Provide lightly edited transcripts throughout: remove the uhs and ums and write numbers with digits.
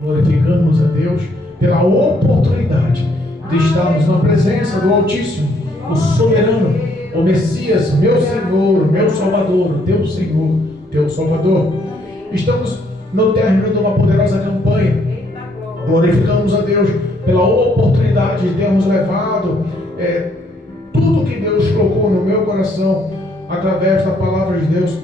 Glorificamos a Deus pela oportunidade de estarmos na presença do Altíssimo, o Soberano, o Messias, meu Senhor, meu Salvador, teu Senhor, teu Salvador. Estamos no término de uma poderosa campanha. Glorificamos a Deus pela oportunidade de termos levado tudo que Deus colocou no meu coração através da palavra de Deus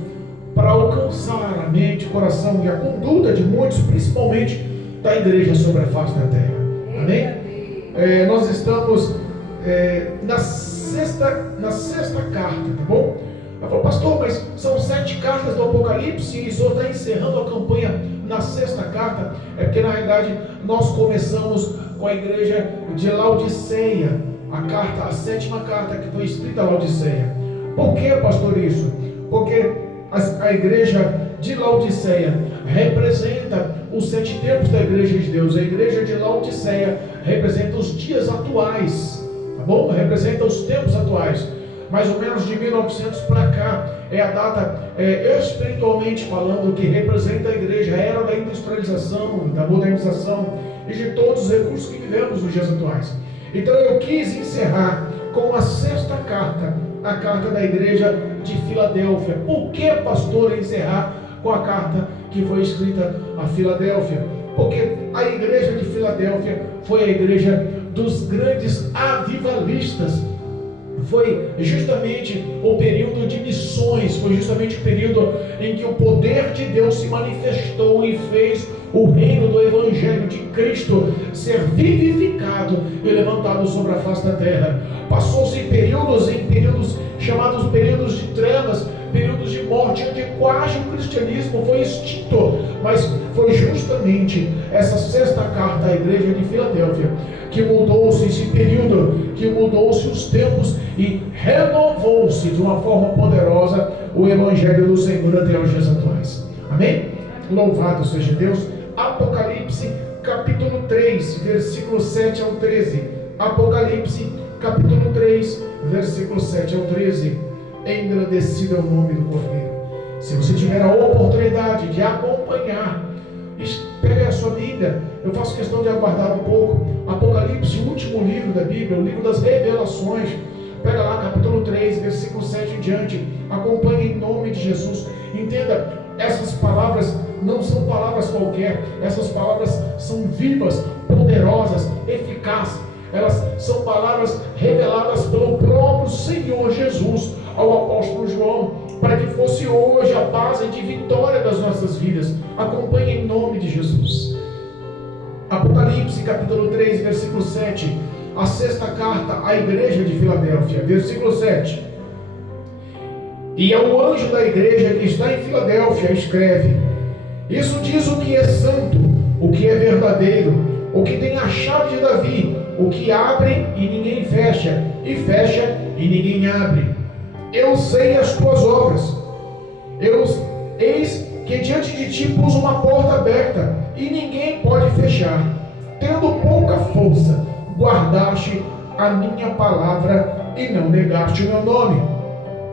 para alcançar a mente, o coração e a conduta de muitos, principalmente da igreja sobre a face da terra. Amém? Nós estamos na sexta carta, tá bom? Eu falo, pastor, mas são 7 cartas do Apocalipse e o senhor está encerrando a campanha na sexta carta. É porque na realidade nós começamos com a igreja de Laodiceia, a 7ª carta que foi escrita a Laodiceia. Por que, pastor, isso? Porque a igreja de Laodiceia representa os 7 tempos da igreja de Deus. A igreja de Laodiceia representa os dias atuais, tá bom? Representa os tempos atuais. Mais ou menos de 1900 para cá é a data, espiritualmente falando, que representa a igreja, a era da industrialização, da modernização e de todos os recursos que vivemos nos dias atuais. Então eu quis encerrar com a 6ª carta, a carta da igreja de Filadélfia. Por que, pastor, encerrar com a carta que foi escrita a Filadélfia? Porque a igreja de Filadélfia foi a igreja dos grandes avivalistas. Foi justamente o período de missões, foi justamente o período em que o poder de Deus se manifestou e fez o reino do Evangelho de Cristo ser vivificado e levantado sobre a face da terra. Passou-se em períodos chamados períodos de trevas, períodos de morte, onde quase o cristianismo foi extinto, mas foi justamente essa 6ª carta à igreja de Filadélfia que mudou-se esse período, que mudou-se os tempos e renovou-se de uma forma poderosa o Evangelho do Senhor até os dias atuais. Amém? Louvado seja Deus. Apocalipse capítulo 3, versículo 7 ao 13. Apocalipse capítulo 3, versículo 7 ao 13. Engrandecido é o nome do Cordeiro. Se você tiver a oportunidade de acompanhar, pegue a sua Bíblia. Eu faço questão de aguardar um pouco. Apocalipse, o último livro da Bíblia, o livro das revelações. Pega lá, capítulo 3, versículo 7 em diante. Acompanhe em nome de Jesus. Entenda, essas palavras não são palavras qualquer. Essas palavras são vivas, poderosas, eficazes. Elas são palavras reveladas pelo próprio Senhor Jesus ao apóstolo João, para que fosse hoje a base de vitória das nossas vidas. Acompanhe em nome de Jesus. Apocalipse capítulo 3, versículo 7. A 6ª carta à igreja de Filadélfia, versículo 7. E ao anjo da igreja que está em Filadélfia escreve: isso diz o que é santo, o que é verdadeiro, o que tem a chave de Davi, o que abre e ninguém fecha, e fecha e ninguém abre. Eu sei as tuas obras. Eis que diante de ti pus uma porta aberta, e ninguém pode fechar. Tendo pouca força, guardaste a minha palavra e não negaste o meu nome.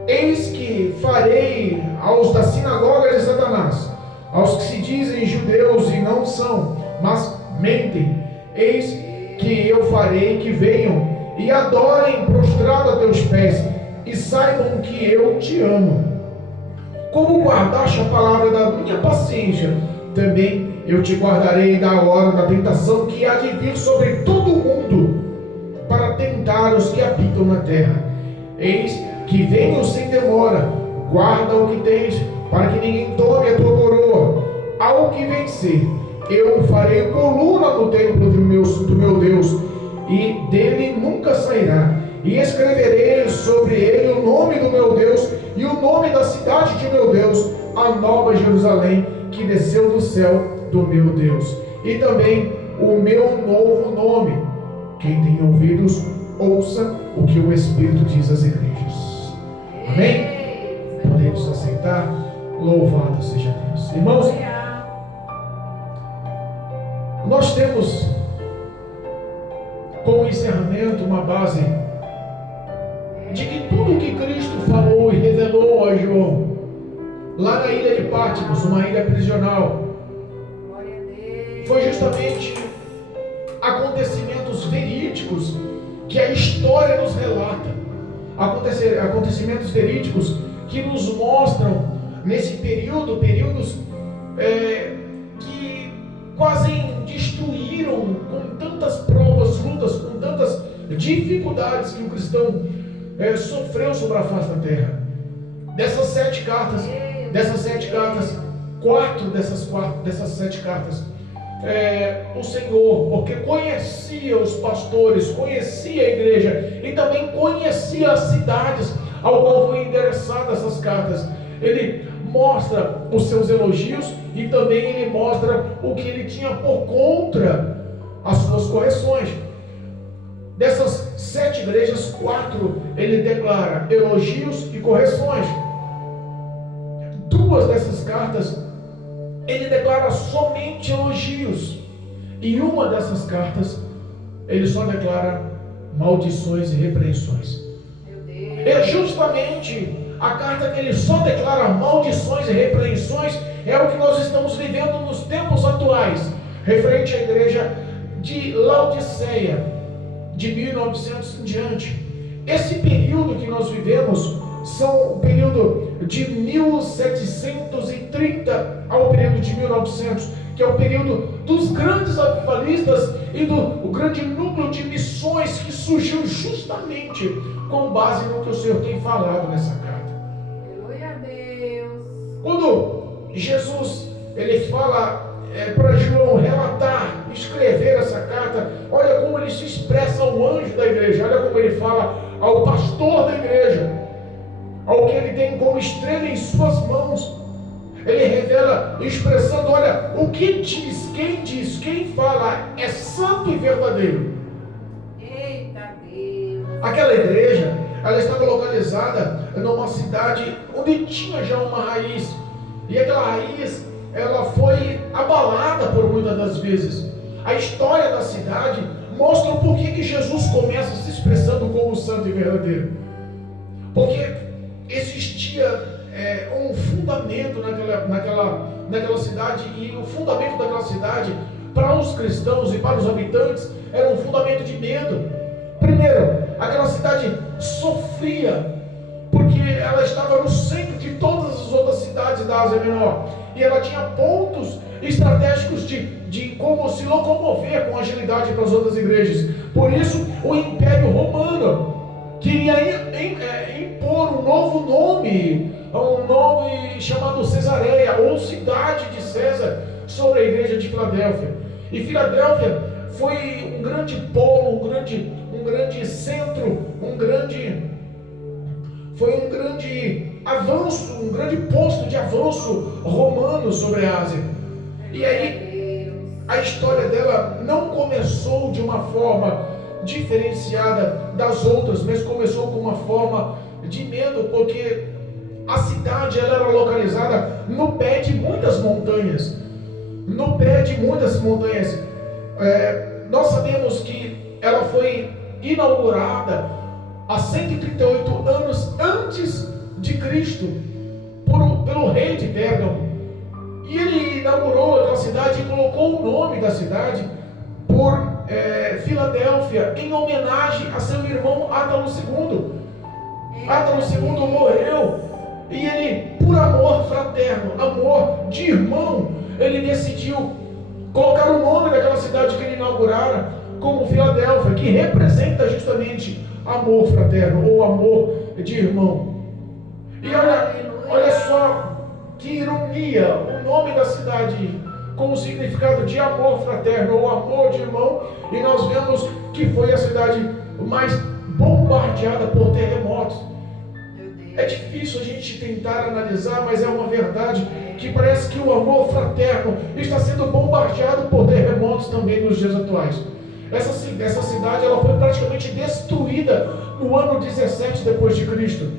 Eis que farei aos da sinagoga de Satanás, aos que se dizem judeus e não são, mas mentem, eis que eu farei que venham e adorem prostrado a teus pés, e saibam que eu te amo. Como guardaste a palavra da minha paciência, também eu te guardarei da hora da tentação que há de vir sobre todo o mundo, para tentar os que habitam na terra. Eis que venho sem demora. Guarda o que tens, para que ninguém tome a tua coroa. Ao que vencer, eu farei coluna no templo do meu Deus, e dele nunca sairá. E escreverei sobre ele o nome do meu Deus e o nome da cidade de meu Deus, a nova Jerusalém, que desceu do céu do meu Deus, e também o meu novo nome. Quem tem ouvidos, ouça o que o Espírito diz às igrejas. Amém? Podemos aceitar? Louvado seja Deus. Irmãos, nós temos como encerramento uma base de que tudo que Cristo falou e revelou a João, lá na ilha de Patmos, uma ilha prisional, foi justamente justamente acontecimentos verídicos que a história nos relata. Acontecimentos verídicos que nos mostram nesse períodos que quase destruíram, com tantas provas, lutas, com tantas dificuldades que o cristão sofreu sobre a face da terra. Dessas sete cartas, quatro dessas sete cartas, o Senhor, porque conhecia os pastores, conhecia a igreja e também conhecia as cidades ao qual foi endereçadas essas cartas, ele mostra os seus elogios e também ele mostra o que ele tinha por contra as suas correções. Dessas sete igrejas, quatro ele declara elogios e correções. Duas dessas cartas ele declara somente elogios, e uma dessas cartas ele só declara maldições e repreensões. É justamente a carta que ele só declara maldições e repreensões é o que nós estamos vivendo nos tempos atuais, referente à igreja de Laodiceia, de 1900 em diante. Esse período que nós vivemos são o período de 1730 ao período de 1900, que é o período dos grandes avivalistas e do grande núcleo de missões que surgiu justamente com base no que o Senhor tem falado nessa carta. Glória a Deus. Quando Jesus ele fala para João relatar, escrever essa carta, olha como ele se expressa ao anjo da igreja, olha como ele fala ao pastor da igreja, ao que ele tem como estrela em suas mãos. Ele revela expressando, olha, o que diz, quem fala é santo e verdadeiro. Eita Deus. Aquela igreja, ela estava localizada numa cidade onde tinha já uma raiz, e aquela raiz, ela foi abalada por muitas das vezes. A história da cidade mostra o porquê que Jesus começa se expressando como santo e verdadeiro. Porque existia um fundamento naquela cidade, e o fundamento daquela cidade para os cristãos e para os habitantes era um fundamento de medo. Primeiro, aquela cidade sofria porque ela estava no centro de todas as outras cidades da Ásia Menor, e ela tinha pontos estratégicos de como se locomover com agilidade para as outras igrejas. Por isso o Império Romano queria impor um novo nome, um nome chamado Cesareia, ou Cidade de César, sobre a igreja de Filadélfia. E Filadélfia foi um grande polo, um grande centro, foi um grande avanço, um grande posto de avanço romano sobre a Ásia. E aí a história dela não começou de uma forma diferenciada das outras, mas começou com uma forma de medo, porque a cidade ela era localizada no pé de muitas montanhas. Nós sabemos que ela foi inaugurada há 138 anos antes de Cristo pelo rei de Pérgamo. E ele inaugurou aquela cidade e colocou o nome da cidade por Filadélfia, em homenagem a seu irmão Átalo II. Átalo II morreu, e ele, por amor fraterno, amor de irmão, ele decidiu colocar o nome daquela cidade que ele inaugurara como Filadélfia, que representa justamente amor fraterno ou amor de irmão. E olha só que ironia, o nome da cidade com o significado de amor fraterno ou amor de irmão, e nós vemos que foi a cidade mais bombardeada por terremotos. É difícil a gente tentar analisar, mas é uma verdade que parece que o amor fraterno está sendo bombardeado por terremotos também nos dias atuais. Essa cidade ela foi praticamente destruída no ano 17 depois de Cristo.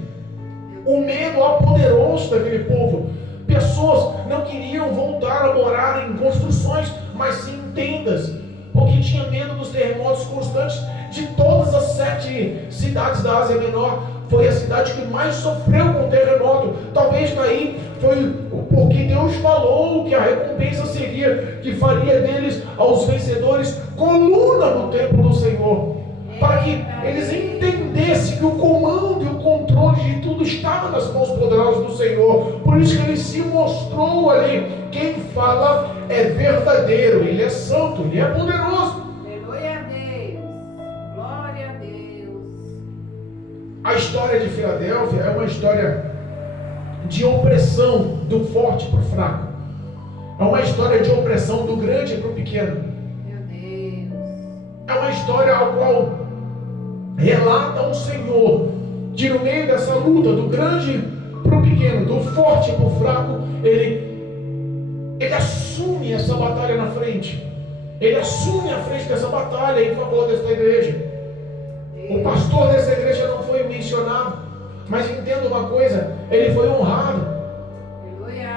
O medo apoderou-se daquele povo. Pessoas não queriam voltar a morar em construções, mas sim em tendas, porque tinha medo dos terremotos constantes de todas as 7 cidades da Ásia Menor. foi a cidade que mais sofreu com o terremoto. Talvez daí foi porque Deus falou que a recompensa seria que faria deles, aos vencedores, coluna no templo do Senhor, para que eles entendessem que o comando e o controle de tudo estava nas mãos poderosas do Senhor. Por isso que ele se mostrou ali. Quem fala é verdadeiro, ele é santo, ele é poderoso. Aleluia a Deus. Glória a Deus. A história de Filadélfia é uma história de opressão do forte para o fraco. É uma história de opressão do grande para o pequeno. Meu Deus. É uma história ao qual relata o Senhor de, no meio dessa luta do grande para o pequeno, do forte para o fraco, ele assume essa batalha na frente. Ele assume a frente dessa batalha em favor desta igreja. O pastor dessa igreja não foi mencionado, mas entenda uma coisa, ele foi honrado. Aleluia.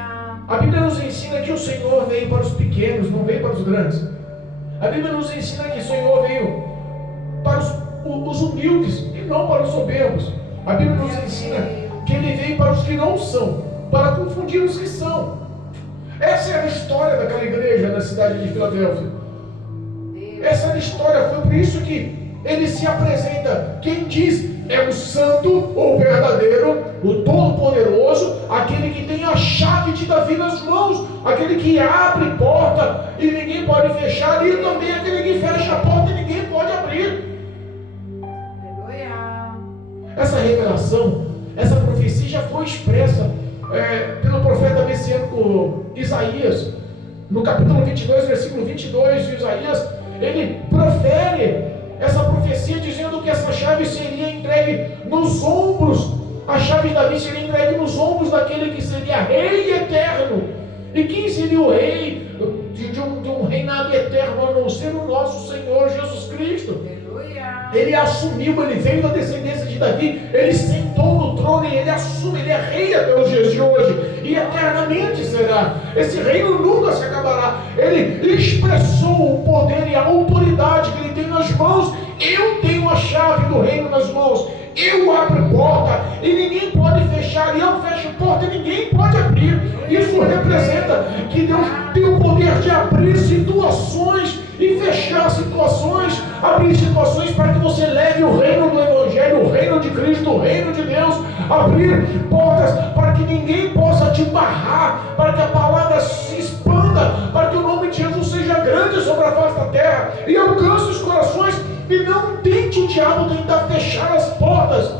A Bíblia nos ensina que o Senhor veio para os pequenos, não veio para os grandes. A Bíblia nos ensina que o Senhor veio para os humildes e não para os soberbos. A Bíblia nos ensina que ele veio para os que não são, para confundir os que são. Essa é a história daquela igreja na cidade de Filadélfia. Essa é a história, foi por isso que ele se apresenta. Quem diz é o santo, o verdadeiro, o todo-poderoso, aquele que tem a chave de Davi nas mãos, aquele que abre porta e ninguém pode fechar, e também aquele que fecha a porta e ninguém pode abrir. Aleluia. Essa revelação, essa profecia já foi expressa pelo profeta messiânico Isaías. No capítulo 22, versículo 22 de Isaías, ele profere essa profecia dizendo que essa chave seria entregue nos ombros, a chave de Davi seria entregue nos ombros daquele que seria rei eterno. E quem seria o rei de um reinado eterno, a não ser o nosso Senhor Jesus Cristo? Aleluia. Ele assumiu, ele veio da descendência de Davi, ele sentou no trono e ele assume, ele é rei até os dias de hoje, e eternamente será. Esse reino nunca se acabará. Ele expressou o poder e a autoridade que ele tem nas mãos. Eu tenho a chave do reino nas mãos, eu abro porta e ninguém pode fechar, e eu fecho porta e ninguém pode abrir. Isso representa que Deus tem o poder de abrir situações e fechar situações, abrir situações para que você leve o reino do Evangelho, o reino de Cristo, o reino de Deus, abrir portas para que ninguém possa te barrar, para que a palavra se expanda, para que o nome de Jesus seja grande sobre a face da terra e alcance os corações, e não tente o diabo tentar fechar as portas.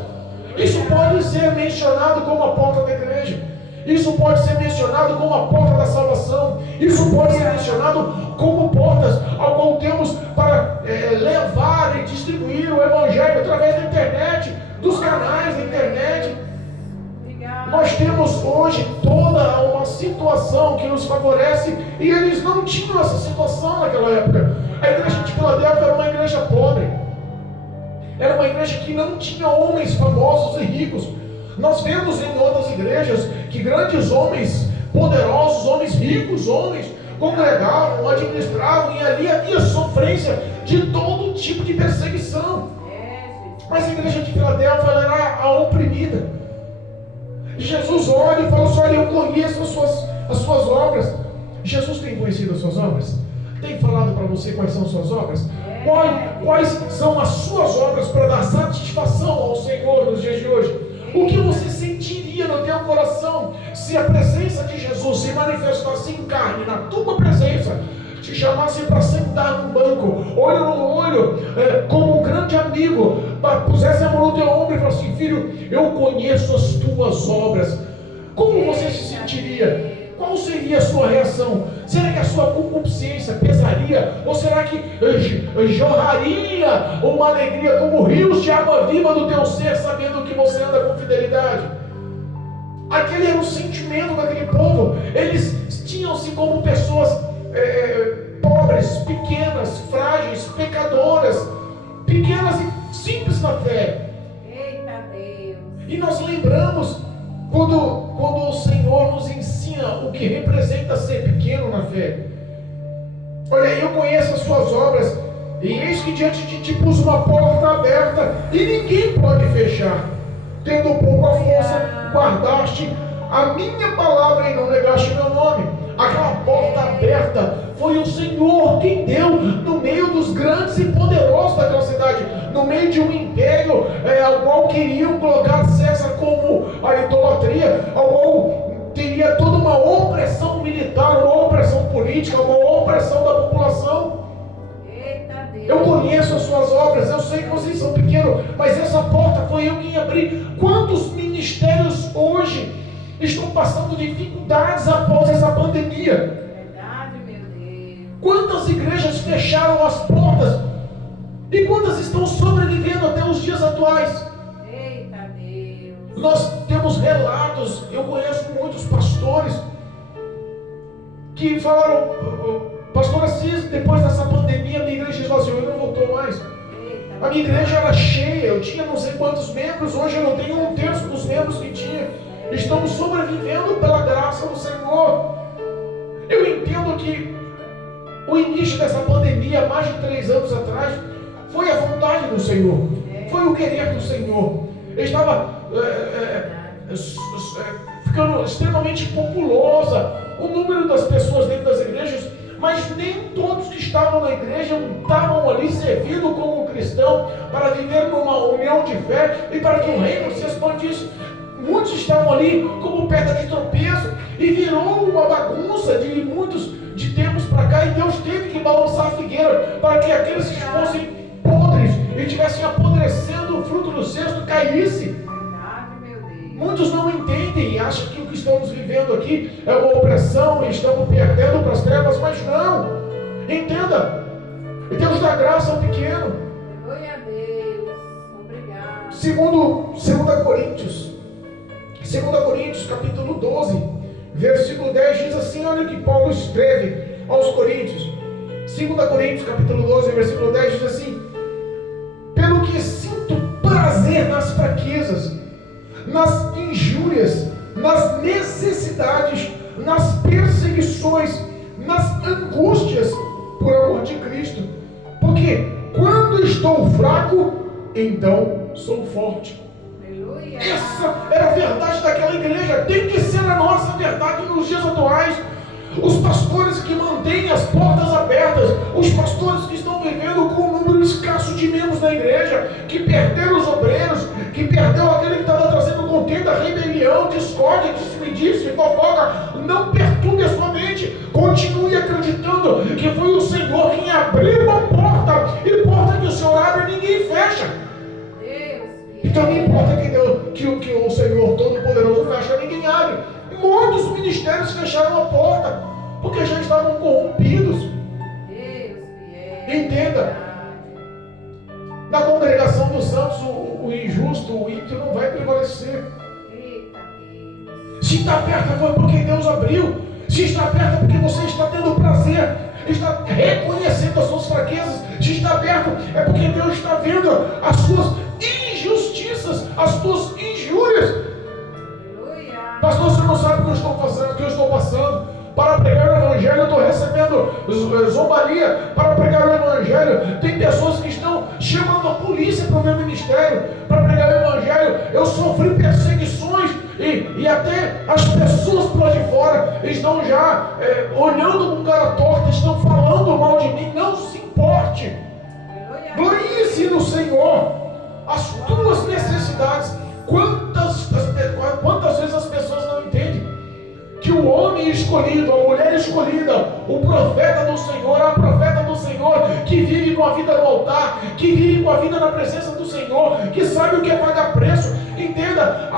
Isso pode ser mencionado como a porta da igreja. Isso pode ser mencionado como a porta da salvação. Isso pode ser mencionado como portas ao qual temos para levar e distribuir o Evangelho através da internet, dos canais da internet. Nós temos hoje toda uma situação que nos favorece, e eles não tinham essa situação naquela época. A igreja de Filadélfia era uma igreja pobre. Era uma igreja que não tinha homens famosos e ricos. Nós vemos em outras igrejas que grandes homens poderosos, homens ricos, homens congregavam, administravam, e ali havia sofrência de todo tipo de perseguição. Mas a igreja de Filadélfia era a oprimida. Jesus olha e fala assim: olha, eu conheço as suas obras. Jesus tem conhecido as suas obras? Tem falado para você quais são as suas obras? Quais são as suas obras para dar satisfação ao Senhor nos dias de hoje? O que você sentiria no teu coração se a presença de Jesus se manifestasse em carne na tua presença, te chamasse para sentar num banco, olho no olho, como um grande amigo, pusesse a mão no teu ombro e falasse assim: filho, eu conheço as tuas obras? Como você se sentiria? Qual seria a sua reação? Será que a sua concupiscência pesaria? Ou será que jorraria uma alegria como rios de água viva do teu ser, sabendo que você anda com fidelidade? Aquele era o sentimento daquele povo. Eles tinham-se como pessoas pobres, pequenas, frágeis, pecadoras, pequenas e simples na fé. Eita Deus. E nós lembramos quando o Senhor nos ensina o que representa ser pequeno na fé. Olha, eu conheço as suas obras, e eis que diante de ti pus uma porta aberta e ninguém pode fechar. tendo pouco a força, guardaste a minha palavra e não negaste meu nome. Aquela porta aberta foi o Senhor quem deu no meio dos grandes e poderosos daquela cidade, no meio de um império ao qual queriam colocar César como a idolatria, ao qual teria toda uma opressão militar, uma opressão política, uma opressão da população. Eu conheço as suas obras, eu sei que vocês são pequenos, mas essa porta foi eu quem abri. Quantos ministérios hoje estão passando dificuldades após essa pandemia? Verdade, meu Deus. Quantas igrejas fecharam as portas? E quantas estão sobrevivendo até os dias atuais? Eita Deus. Nós temos relatos, eu conheço muitos pastores que falaram: pastor Assis, depois dessa pandemia, minha igreja esvaziou e não voltou mais. A minha igreja era cheia, eu tinha não sei quantos membros, hoje eu não tenho 1/3 dos membros que tinha. Estamos sobrevivendo pela graça do Senhor. Eu entendo que o início dessa pandemia, mais de 3 anos atrás, foi a vontade do Senhor, foi o querer do Senhor. Ele estava ficando extremamente populosa o número das pessoas dentro das igrejas, mas nem todos que estavam na igreja estavam ali servindo como cristão para viver numa união de fé e para que o reino se expandisse. Muitos estavam ali como pedra de tropeço e virou uma bagunça de muitos de tempos para cá, e Deus teve que balançar a figueira para que aqueles que fossem podres e estivessem apodrecendo o fruto do cesto caísse. Verdade, meu Deus. Muitos não entendem e acham que o que estamos vivendo aqui é uma opressão e estamos perdendo para as trevas, mas não. Entenda, Deus dá graça ao pequeno. Glória a Deus. Obrigado. Segundo Coríntios, capítulo 12, versículo 10, diz assim, olha o que Paulo escreve aos Coríntios. 2 Coríntios, capítulo 12, versículo 10, diz assim: pelo que sinto prazer nas fraquezas, nas injúrias, nas necessidades, nas perseguições, nas angústias, por amor de Cristo. Porque quando estou fraco, então sou forte. Aleluia. Essa era a verdade daquela igreja, tem que ser a nossa verdade nos dias atuais. Os pastores que mantêm as portas abertas, os pastores que estão vivendo com um número escasso de membros da igreja, que perderam os obreiros, que perdeu aquele que estava trazendo contenda, rebelião, discórdia, disse-me-disse, fofoca. Não perturbe a sua mente, continue acreditando que foi o Senhor quem abriu a porta, e porta que o Senhor abre ninguém fecha. Então não importa que o Senhor Todo-Poderoso fecha, ninguém abre. Muitos ministérios fecharam a porta, porque já estavam corrompidos. Entenda, na congregação dos santos, o injusto, o ímpio não vai prevalecer. Se está perto foi porque Deus abriu. Se está perto é porque você está tendo prazer, está reconhecendo as suas fraquezas. Se está perto é porque Deus está vendo as suas injustiças, as suas injúrias. Pastor, você não sabe o que eu estou fazendo, o que eu estou passando. Para pregar o Evangelho, eu estou recebendo zombaria. Para pregar o Evangelho, tem pessoas que estão chamando a polícia para o meu ministério. Para pregar o Evangelho, eu sofri perseguições. E até as pessoas por lá de fora estão já olhando com cara torta, estão falando mal de mim. Não se importe. Glorize no Senhor as tuas necessidades. Quantas vezes as pessoas não entendem que o homem escolhido, a mulher escolhida, o profeta do Senhor, a profeta do Senhor, que vive com a vida no altar, que vive com a vida na presença do Senhor, que sabe o que é pagar preço. Entenda,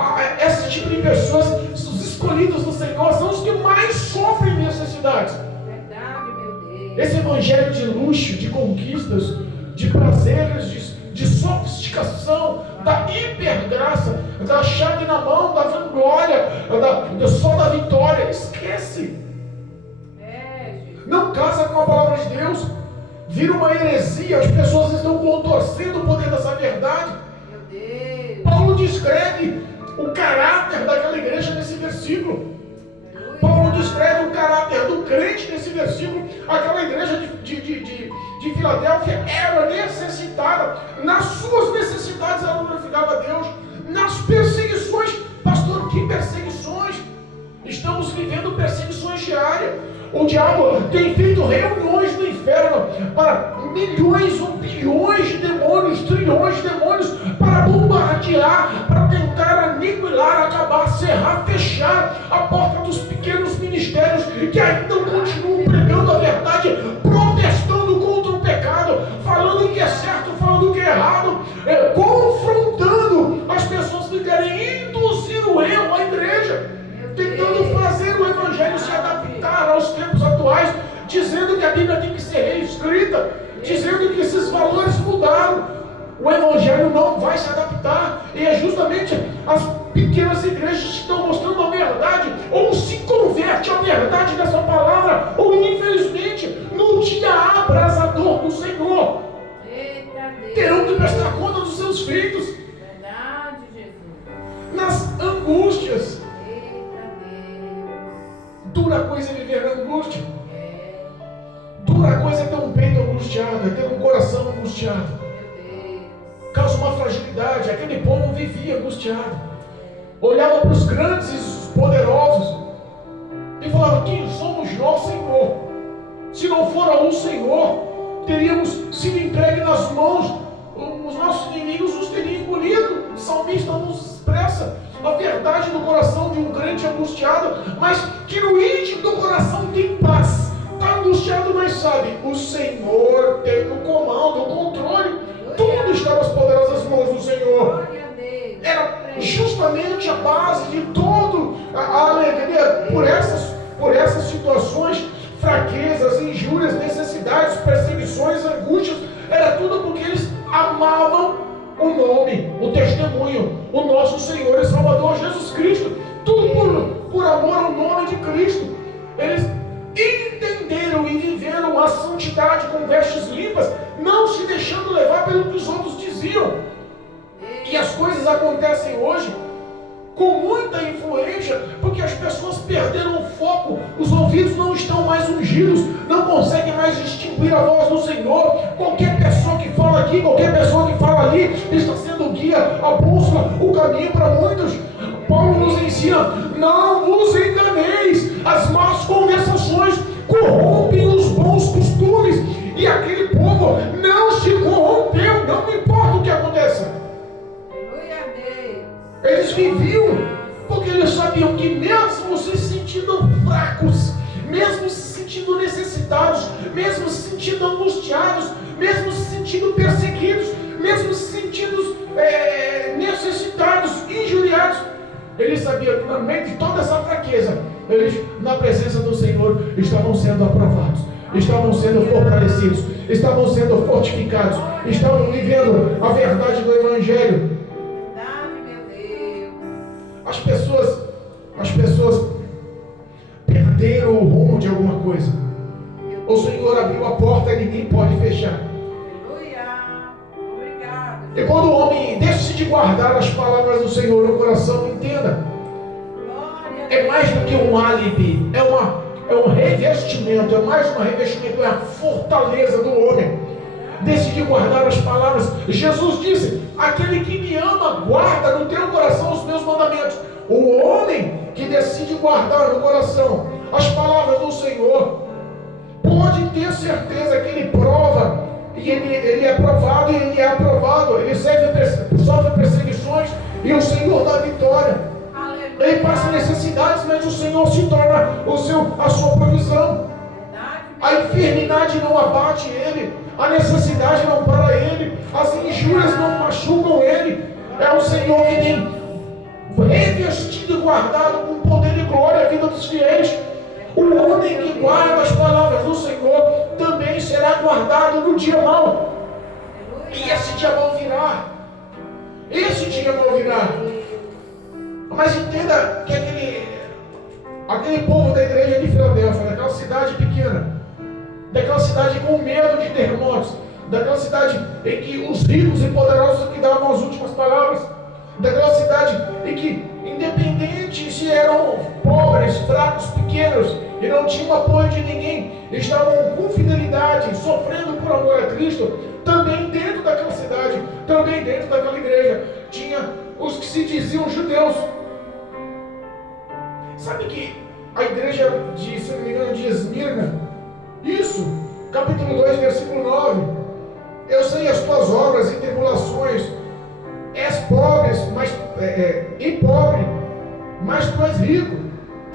esse tipo de pessoas, os escolhidos do Senhor, são os que mais sofrem necessidades. Verdade, meu Deus. Esse evangelho de luxo, de conquistas, de prazeres, de sofisticação, da hipergraça, da chave na mão, da vanglória, só da vitória. Esquece. Não casa com a palavra de Deus. Vira uma heresia. As pessoas estão contorcendo o poder dessa verdade. Meu Deus. Paulo descreve o caráter daquela igreja nesse versículo. Paulo descreve o caráter do crente nesse versículo. Aquela igreja de Filadélfia era necessitada. Nas suas necessidades ela glorificava a Deus. nas perseguições. Pastor, que perseguições? Estamos vivendo perseguições diárias. O diabo tem feito reuniões no inferno para milhões ou bilhões de demônios, trilhões de demônios, para bombardear, para tentar aniquilar, acabar, cerrar, fechar a porta dos pequenos ministérios que ainda continuam pregando a verdade, protestando contra o pecado, falando o que é certo, falando o que é errado, confrontando as pessoas que querem induzir o erro à igreja, tentando fazer o evangelho se adaptar aos tempos atuais, dizendo que a Bíblia tem que ser reescrita, dizendo que esses valores mudaram. O evangelho não vai se adaptar, e é justamente as pequenas igrejas que estão mostrando a verdade, ou se converte à verdade dessa palavra, ou infelizmente no dia abrasador do Senhor terão que prestar conta dos seus feitos. Verdade, Jesus. Nas angústias. Dura coisa é viver na angústia. Dura coisa é ter um peito angustiado, é ter um coração angustiado. Causa uma fragilidade. Aquele povo vivia angustiado. Olhava para os grandes e os poderosos e falava: quem somos nós, Senhor? Se não fora o Senhor, teríamos sido entregues nas mãos. Os nossos inimigos nos teriam engolido. O salmista nos expressa a verdade do coração de um crente angustiado, mas que no íntimo do coração tem paz. Está angustiado, mas sabe, o Senhor tem o comando, o controle. Tudo está nas poderosas mãos do Senhor. Era justamente a base de toda a alegria por essas situações, fraquezas, injúrias, necessidades, perseguições, angústias. Era tudo porque eles amavam o nome, o testemunho, o nosso Senhor e Salvador Jesus Cristo. Tudo por amor ao nome de Cristo. Eles entenderam e viveram a santidade com vestes limpas, não se deixando levar pelo que os outros diziam. E as coisas acontecem hoje com muita influência, porque as pessoas perderam o foco, os ouvidos não estão mais ungidos, não conseguem mais distinguir a voz do Senhor. Qualquer pessoa que fala aqui, qualquer pessoa que fala ali, está sendo o guia, a bússola, o caminho para muitos. Paulo nos ensina: não vos enganeis, as más conversações corrompem os bons costumes, e aquele povo não se corrompeu, não importa o que aconteça. Eles viviam porque eles sabiam que mesmo se sentindo fracos, mesmo se sentindo necessitados, mesmo se sentindo angustiados, mesmo se sentindo perseguidos, mesmo se sentindo necessitados, injuriados, eles sabiam que no meio de toda essa fraqueza, eles, na presença do Senhor, estavam sendo aprovados, estavam sendo fortalecidos, estavam sendo fortificados, estavam vivendo a verdade do Evangelho. As pessoas perderam o rumo de alguma coisa. O Senhor abriu a porta e ninguém pode fechar. E quando o homem decide guardar as palavras do Senhor no coração, entenda, é mais do que um álibi, é um revestimento, é mais um revestimento, é a fortaleza do homem. Decide guardar as palavras. Jesus disse: aquele que me ama, guarda no teu coração os meus mandamentos. O homem que decide guardar no coração as palavras do Senhor, pode ter certeza que ele prova, e ele é provado, e ele é aprovado. Ele sofre perseguições, e o Senhor dá vitória. Ele passa necessidades, mas o Senhor se torna a sua provisão. A enfermidade não abate ele, a necessidade não para ele, as injúrias não machucam ele. É o Senhor que tem revestido e guardado com poder e glória a vida dos fiéis. O homem que guarda as palavras do Senhor também será guardado no dia mau. E esse dia mau virá. Esse dia mau virá. Mas entenda que aquele povo da igreja de Filadélfia, daquela cidade pequena, daquela cidade com medo de terremotos, daquela cidade em que os ricos e poderosos que davam as últimas palavras, daquela cidade em que, independente se eram pobres, fracos, pequenos, e não tinham apoio de ninguém, estavam com fidelidade, sofrendo por amor a Cristo, também dentro daquela cidade, também dentro daquela igreja, tinha os que se diziam judeus. Sabe que a igreja de, se não me engano, de Esmirna, isso, capítulo 2, versículo 9, eu sei as tuas obras e tribulações, és pobres, e pobre, mas tu és rico,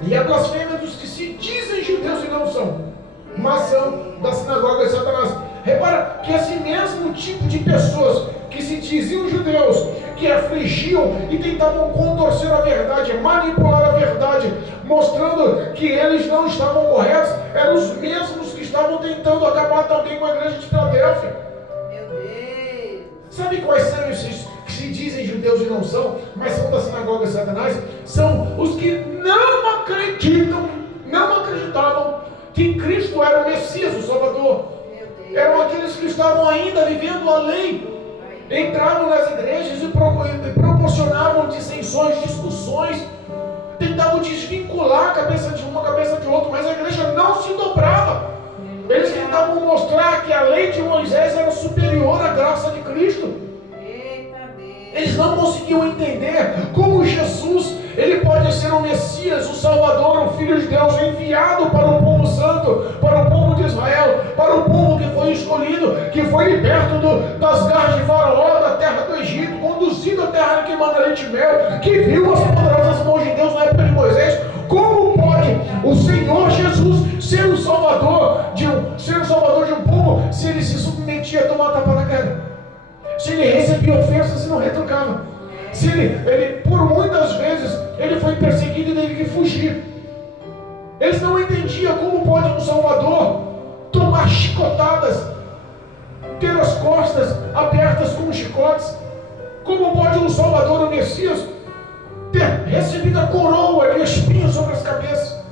e a blasfêmia dos que se dizem judeus e não são, mas são da sinagoga de Satanás. Repara que esse mesmo tipo de pessoas que se diziam judeus, que afligiam e tentavam contorcer a verdade, manipular a verdade, mostrando que eles não estavam corretos, eram os mesmos que estavam tentando acabar também com a igreja de Filadélfia. Meu Deus. Sabe quais são esses que se dizem judeus e não são, mas são da sinagoga de Satanás? São os que não acreditavam que Cristo era o Messias, o Salvador. Eram aqueles que estavam ainda vivendo a lei, entravam nas igrejas e proporcionavam dissensões, discussões, tentavam desvincular a cabeça de uma, a cabeça de outro, mas a igreja não se dobrava. Eles tentavam mostrar que a lei de Moisés era superior à graça de Cristo. Eles não conseguiam entender como Jesus, ele pode ser o Messias, o Salvador, o Filho de Deus, enviado para o povo santo, para o povo de Israel, para o povo que foi escolhido, que foi liberto das garras de Faraó, da terra do Egito, conduzido à terra que manda leite e mel, que viu as poderosas mãos de Deus na época de Moisés. Como pode o Senhor Jesus ser o Salvador de um povo se ele se submetia a tomar tapa na cara? Se ele recebia ofensas e não retrucava, se ele por muitas vezes ele foi perseguido e teve que fugir. Eles não entendiam como pode um Salvador tomar chicotadas, ter as costas abertas como chicotes. Como pode um Salvador, o Messias, ter recebido a coroa e a espinho sobre a cabeça?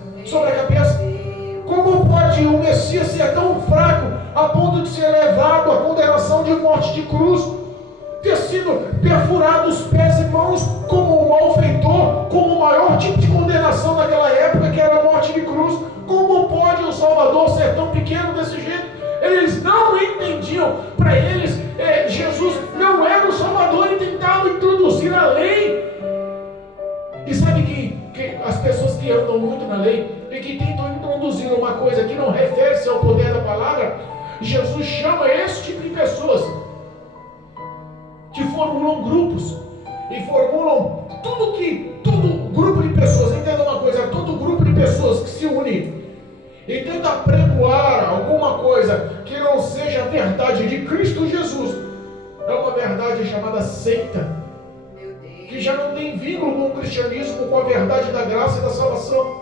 Como pode o Messias ser tão fraco a ponto de ser levado à condenação de morte de cruz, ter sido perfurado os pés e mãos como um malfeitor, como o maior tipo de condenação daquela época, que era a morte de cruz? Como pode o Salvador ser tão pequeno desse jeito? Eles não entendiam. Para eles, Jesus não era o Salvador e tentavam introduzir a lei. E sabe que as pessoas que andam muito na lei e que tentam introduzir uma coisa que não refere-se ao poder da palavra, Jesus chama esse tipo de pessoas que formulam grupos e formulam todo grupo de pessoas, entenda uma coisa, todo grupo de pessoas que se une e tenta pregoar alguma coisa que não seja a verdade de Cristo Jesus, é uma verdade chamada seita, que já não tem vínculo com o cristianismo, com a verdade da graça e da salvação.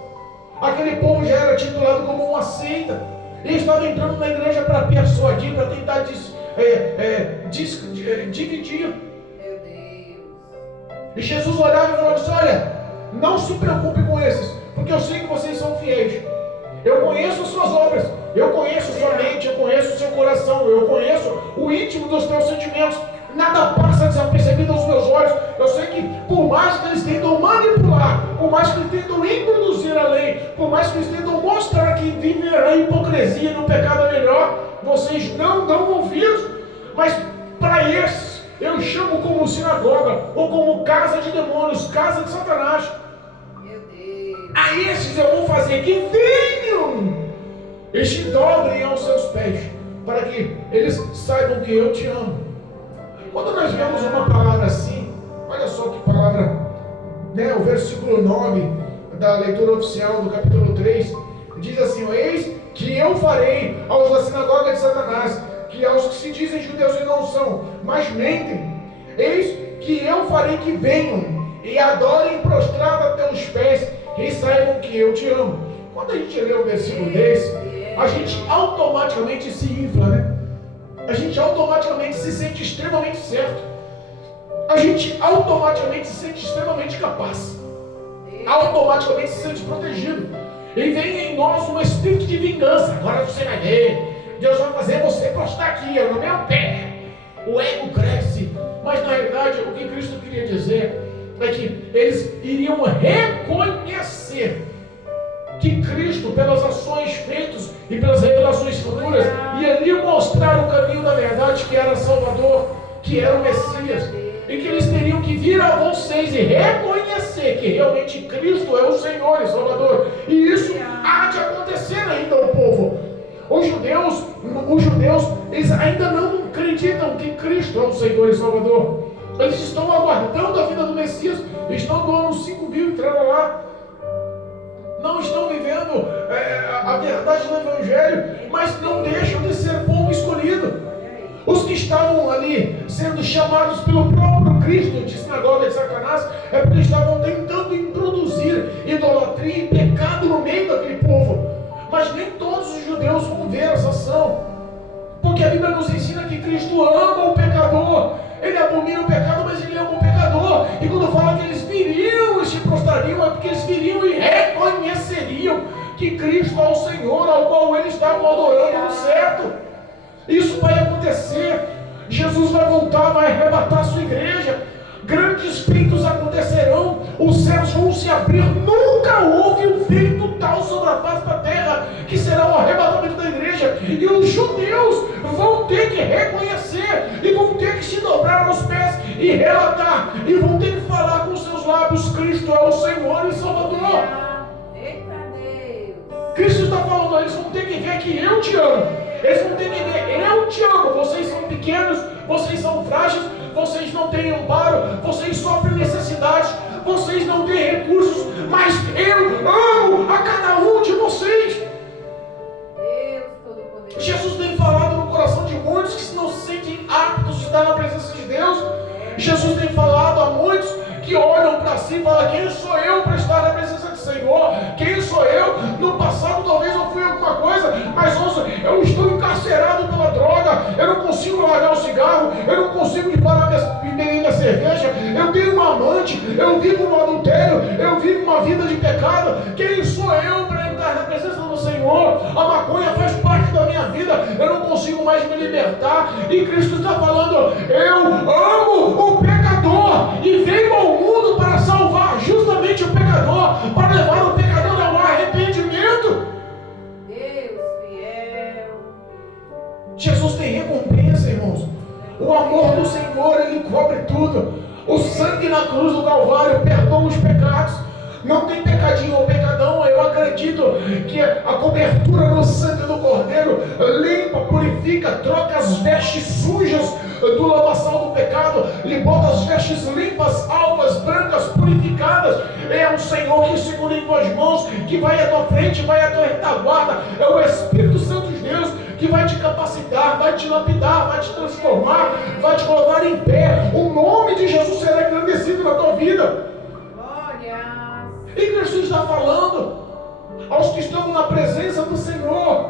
Aquele povo já era titulado como uma seita, e estava entrando na igreja para persuadir, para tentar dividir. Meu Deus. E Jesus olhava e falava assim: olha, não se preocupe com esses, porque eu sei que vocês são fiéis. Eu conheço as suas obras, eu conheço sua mente, eu conheço o seu coração, eu conheço o íntimo dos teus sentimentos. Nada passa desapercebido aos meus olhos. Eu sei que por mais que eles tentam manipular, por mais que eles tentam introduzir a lei, por mais que eles tentam mostrar que viver a hipocrisia e no pecado é melhor, vocês não dão ouvidos. Mas para esses eu chamo como sinagoga, ou como casa de demônios, casa de Satanás. Meu Deus. A esses eu vou fazer que venham e se dobrem aos seus pés, para que eles saibam que eu te amo. Quando nós vemos uma palavra assim, olha só que palavra, né? O versículo 9 da leitura oficial do capítulo 3 diz assim: eis que eu farei aos da sinagoga de Satanás, que aos que se dizem judeus e não são, mas mentem, eis que eu farei que venham e adorem prostrado a teus pés e saibam que eu te amo. Quando a gente lê um versículo desse, a gente automaticamente se infla, né? A gente automaticamente se sente extremamente certo. A gente automaticamente se sente extremamente capaz. Automaticamente se sente protegido. E vem em nós um espírito de vingança. Agora você vai ver. Deus vai fazer você postar aqui, no meu pé. O ego cresce. Mas na realidade, o que Cristo queria dizer é que eles iriam reconhecer que Cristo Cristo, pelas ações feitas e pelas revelações futuras, ia lhe mostrar o caminho da verdade, que era Salvador, que era o Messias, e que eles teriam que vir a vocês e reconhecer que realmente Cristo é o Senhor e Salvador. E isso há de acontecer ainda ao povo. Os judeus, eles ainda não acreditam que Cristo é o Senhor e Salvador. Eles estão aguardando a vinda do Messias, estão do ano 5000 entrando lá, não estão vivendo a verdade do Evangelho, mas não deixam de ser povo escolhido. Os que estavam ali sendo chamados pelo próprio Cristo de sinagoga de Satanás, é porque estavam tentando introduzir idolatria e pecado no meio daquele povo. Mas nem todos os judeus vão ver essa ação, porque a Bíblia nos ensina que Cristo ama o pecador. Ele abomina o pecado, mas ele ama o pecador. E quando fala que eles viriam e se prostrariam, é porque eles viriam e reconheceriam que Cristo é o Senhor, ao qual eles estavam adorando no certo. Isso vai acontecer. Jesus vai voltar, vai arrebatar a sua igreja. Grandes feitos acontecerão. Os céus vão se abrir. Nunca houve um feito tal sobre a face da terra, que será o arrebatamento da igreja. E os judeus vão ter que reconhecer, e vão ter que se dobrar aos pés e relatar, e vão ter que falar com seus lábios: Cristo é o Senhor e Salvador. Cristo está falando: eles vão ter que ver que eu te amo. Eles vão ter que ver: eu te amo. Vocês são pequenos, vocês são frágeis, vocês não têm amparo, vocês sofrem necessidades, vocês não têm recursos, mas eu amo a cada um de vocês. Jesus tem falado no coração de muitos que não se sentem aptos de estar na presença de Deus. Jesus tem falado a muitos que olham para si e falam: quem sou eu para estar na presença do Senhor? Quem sou eu? No passado talvez eu fui alguma coisa, mas hoje eu estou encarcerado pela droga, eu não consigo largar o cigarro, eu não consigo parar de beber minha cerveja, eu tenho uma amante, eu vivo no adultério, eu vivo uma vida de pecado. Quem sou eu para entrar na presença do Senhor? A maconha faz parte da minha vida, eu não consigo mais me libertar. E Cristo está falando: eu amo o pecador, e veio ao mundo para salvar justamente o pecador, para levar o pecador ao arrependimento. Deus fiel. Jesus tem recompensa, irmãos. O amor do Senhor, ele cobre tudo. O sangue na cruz do Calvário perdoa os pecados. Não tem pecadinho ou pecadão. Eu acredito que a cobertura no sangue do Cordeiro limpa, purifica, troca as vestes sujas do lamaçal do pecado, lhe bota as vestes limpas, alvas, brancas, purificadas. É o Senhor que segura em tuas mãos, que vai à tua frente, vai à tua retaguarda. É o Espírito Santo de Deus que vai te capacitar, vai te lapidar, vai te transformar, vai te colocar em pé. O nome de Jesus será engrandecido na tua vida. E Cristo está falando aos que estão na presença do Senhor,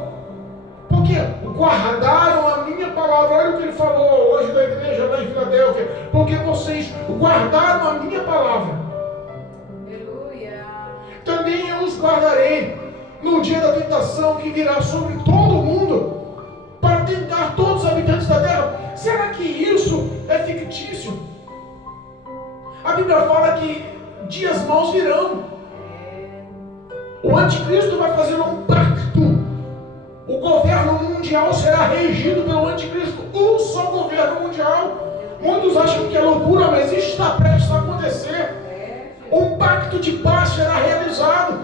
porque guardaram a minha palavra. Olha o que ele falou hoje da igreja lá em Filadélfia: porque vocês guardaram a minha palavra. Aleluia. Também eu os guardarei no dia da tentação que virá sobre todo o mundo, para tentar todos os habitantes da terra. Será que isso é fictício? A Bíblia fala que dias maus virão. O anticristo vai fazer um pacto. O governo mundial será regido pelo anticristo. Um só governo mundial. Muitos acham que é loucura, mas isso está prestes a acontecer. Um pacto de paz será realizado.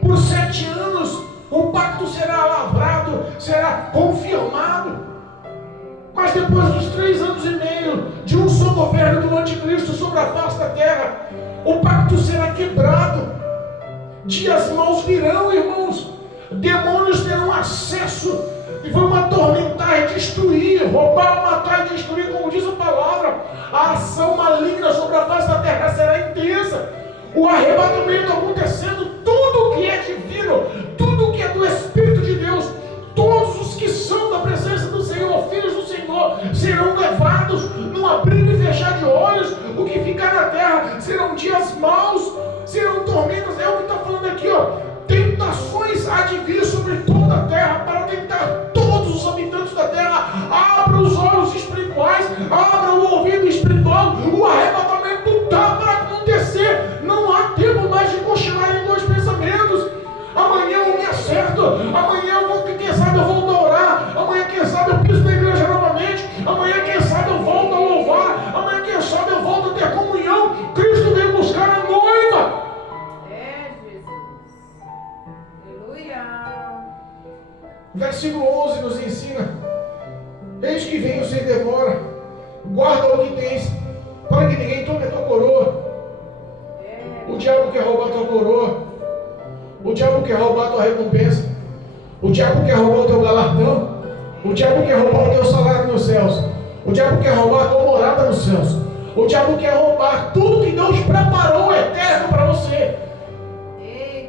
Por 7 anos, o pacto será lavrado, será confirmado. Mas depois dos 3 anos e meio de um só governo do anticristo sobre a face da terra, o pacto será quebrado. Dias maus virão, irmãos. Demônios terão acesso e vão atormentar e destruir, roubar, matar e destruir, como diz a palavra. A ação maligna sobre a face da terra será intensa. O arrebatamento acontecendo, tudo que é divino, tudo que é do Espírito de Deus, todos os que são da presença do Senhor, filhos do Senhor, serão levados num abrir e fechar de olhos. O que ficar na terra serão dias maus, serão tormentas. É o que está falando aqui, ó. Tentações há de vir sobre toda a terra para tentar todos os habitantes da terra. Abra os olhos espirituais, abra o ouvido espiritual. O arrebatamento está para acontecer. Não há tempo mais de cochilar em 2 pensamentos. Amanhã que venho sem demora. Guarda o que tens, para que ninguém tome a tua coroa. O diabo quer roubar a tua coroa. O diabo quer roubar a tua recompensa. O diabo quer roubar o teu galardão. O diabo quer roubar o teu salário nos céus. O diabo quer roubar a tua morada nos céus. O diabo quer roubar tudo que Deus preparou eterno para você.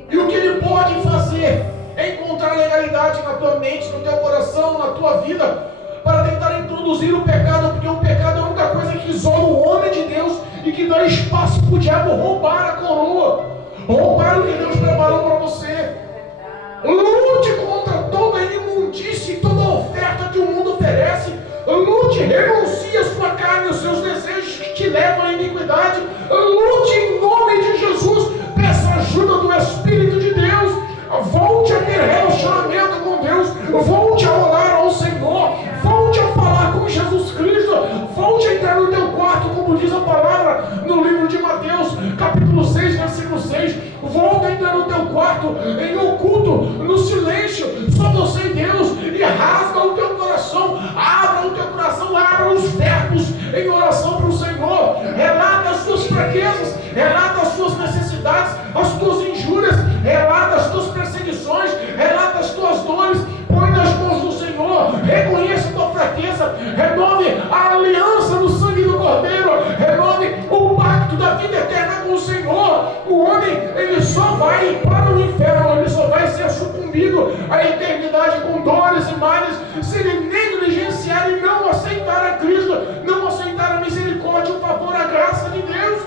E o que ele pode fazer é encontrar legalidade na tua mente, no teu coração, na tua vida, para tentar introduzir o pecado, porque o pecado é a única coisa que isola o homem de Deus e que dá espaço para o diabo roubar a coroa, roubar o que Deus preparou para você. Lute contra toda a imundície, toda a oferta que o mundo oferece. Lute, renuncie a sua carne, os seus desejos que te levam à iniquidade. Lute em nome de Jesus. Peça ajuda do Espírito de Deus. Volte a ter relacionamento com Deus. Volte a orar ao Senhor. Volte a falar com Jesus Cristo. Volte a entrar no teu quarto, como diz a palavra no livro de Mateus, capítulo 6, versículo 6. Volte a entrar no teu quarto, em oculto, no silêncio, só você e Deus, e rasga o teu coração. Abra o teu coração, abra os verbos em oração para o Senhor. Relata as suas fraquezas, relata as suas necessidades, as tuas injúrias, relata as tuas perseguições, relata as tuas dores. Põe nas mãos do Senhor, reconheça a tua fraqueza, renove a aliança no sangue do Cordeiro, renove o pacto da vida eterna com o Senhor. O homem, ele só vai para o inferno, ele só vai ser sucumbido à eternidade com dores e males, se ele negligenciar e não aceitar a Cristo, não aceitar a misericórdia, o favor, a graça de Deus.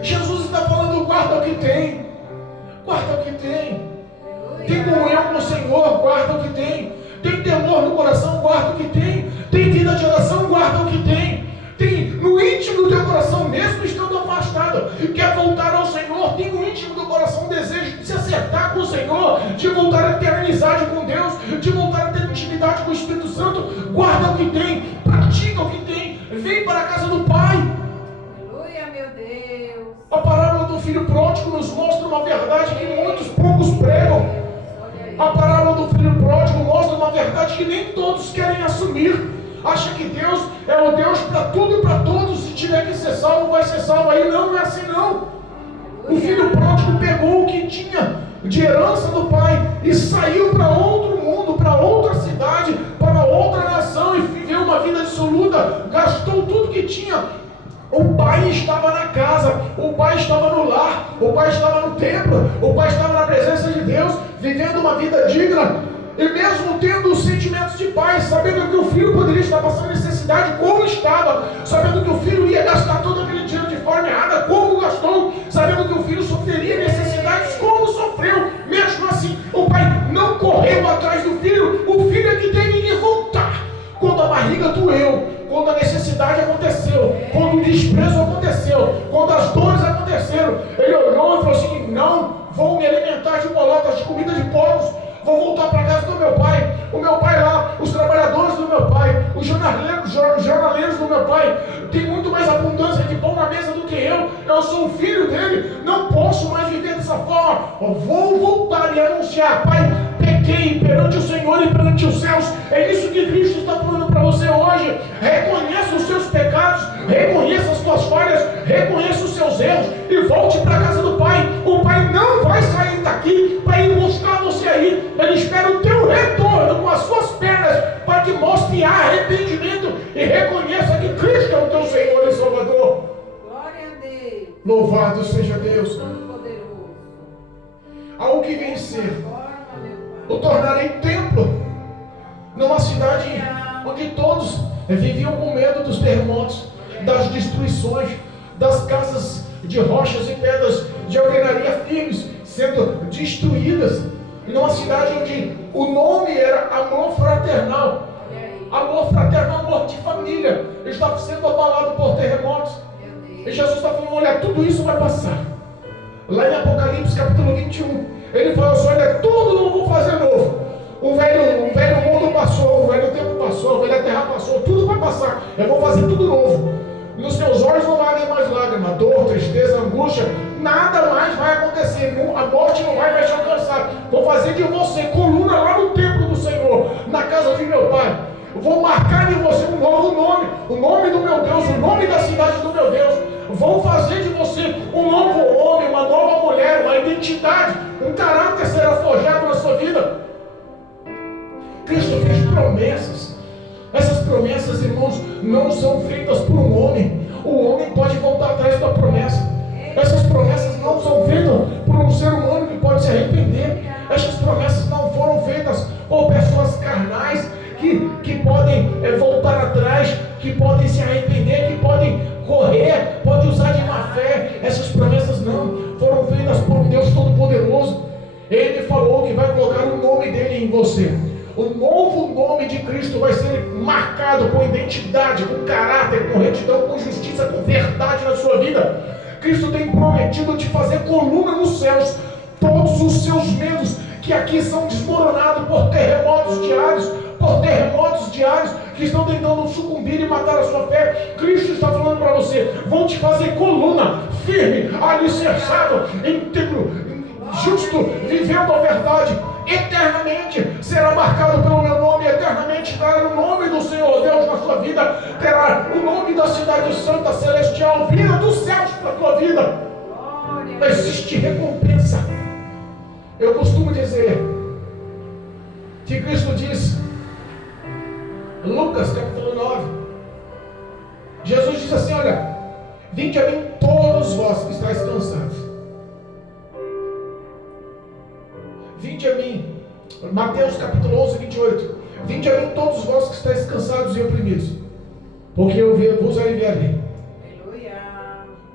Jesus está falando, guarda o que tem, guarda o que tem. Tem comunhão com o Senhor, guarda o que tem. Tem temor no coração, guarda o que tem. Tem vida de oração, guarda o que tem. Tem no íntimo do teu coração, mesmo estando afastado, quer voltar ao Senhor. Tem no íntimo do coração um desejo de se acertar com o Senhor, de voltar a ter amizade com Deus, de voltar a ter intimidade com o Espírito Santo. Guarda o que tem, pratica o que tem. Vem para a casa do Pai. Aleluia, meu Deus. A parábola do filho pródigo nos mostra uma verdade que muitos poucos pregam. A parábola do filho pródigo mostra uma verdade que nem todos querem assumir. Acha que Deus é o Deus para tudo e para todos. Se tiver que ser salvo, vai ser salvo. Aí não é assim não. O filho pródigo pegou o que tinha de herança do pai e saiu para outro mundo, para outra cidade, para outra nação e viveu uma vida dissoluta. Gastou tudo que tinha. O pai estava na casa, o pai estava no lar, o pai estava no templo, o pai estava na presença de Deus, vivendo uma vida digna, e mesmo tendo os sentimentos de pai, sabendo que o filho poderia estar passando necessidade, como estava, sabendo que o filho ia gastar todo aquele dinheiro de forma errada, como gastou, sabendo que o filho sofreria necessidades, como sofreu, mesmo assim, o pai não correu atrás do filho. O filho é que teve que voltar, quando a barriga doeu, quando a necessidade aconteceu, quando o desprezo aconteceu, quando as dores aconteceram. Ele olhou e falou assim: não vou me alimentar de bolotas, de comida de porcos, vou voltar para a casa do meu pai. O meu pai lá, os trabalhadores do meu pai, os jornaleiros do meu pai, tem muito mais abundância de pão na mesa do que eu sou o filho dele, não posso mais viver dessa forma. Eu vou voltar e anunciar: pai, pequei perante o Senhor e perante os céus. É isso que Cristo está falando para você hoje. Reconheça os seus pecados, reconheça as suas falhas, reconheça os seus erros e volte para a casa do Pai. O Pai não vai sair daqui para ir buscar você aí. Ele espera o teu retorno com as suas pernas para que mostre arrependimento e reconheça que Cristo é o teu Senhor e Salvador. Glória a Deus. Louvado seja Deus. Todo-Poderoso. Ao que vencer, Forma, meu o Pai. tornarei templo numa cidade onde todos viviam com medo dos terremotos, das destruições, das casas de rochas e pedras de alvenaria firmes sendo destruídas, numa cidade onde o nome era amor fraternal. Olha aí. Amor fraternal, amor de família, estava sendo abalado por terremotos. Meu E Deus. Jesus está falando: olha, tudo isso vai passar. Lá em Apocalipse capítulo 21, ele fala assim: olha, tudo não vou fazer novo. O velho mundo passou, o velho tempo passou, a velha terra passou, tudo vai passar. Eu vou fazer tudo novo. Nos seus olhos não vai haver mais lágrima, dor, tristeza, angústia, nada mais vai acontecer. A morte não vai mais te alcançar. Vou fazer de você coluna lá no templo do Senhor, na casa de meu pai. Vou marcar em você um novo nome, o nome do meu Deus, o nome da cidade do meu Deus. Vou fazer de você um novo homem, uma nova mulher, uma identidade, um caráter será forjado na sua vida. Cristo fez promessas. Essas promessas, irmãos, não são feitas por um homem. O homem pode voltar atrás da promessa. Essas promessas não são feitas por um ser humano que pode se arrepender. Essas promessas não foram feitas por pessoas carnais que podem voltar atrás, que podem se arrepender, que podem correr, podem usar de má fé. Essas promessas não foram feitas por um Deus Todo-Poderoso. Ele falou que vai colocar o nome dele em você. O novo nome de Cristo vai ser marcado com identidade, com caráter, com retidão, com justiça, com verdade na sua vida. Cristo tem prometido te fazer coluna nos céus. Todos os seus medos que aqui são desmoronados por terremotos diários que estão tentando sucumbir e matar a sua fé. Cristo está falando para você: vão te fazer coluna, firme, alicerçado, íntegro, justo, vivendo a verdade. Eternamente será marcado pelo meu nome, eternamente terá o nome do Senhor Deus na sua vida, terá o nome da cidade santa, celestial, vinda dos céus para a tua vida. Existe recompensa. Eu costumo dizer que Cristo diz, Lucas capítulo 9, Jesus diz assim: olha, vinde a mim todos vós que estáis cansados. Vinde a mim, Mateus capítulo 11, 28. Vinde a mim todos vós que estáis cansados e oprimidos, porque eu vos aliviarei. Aleluia.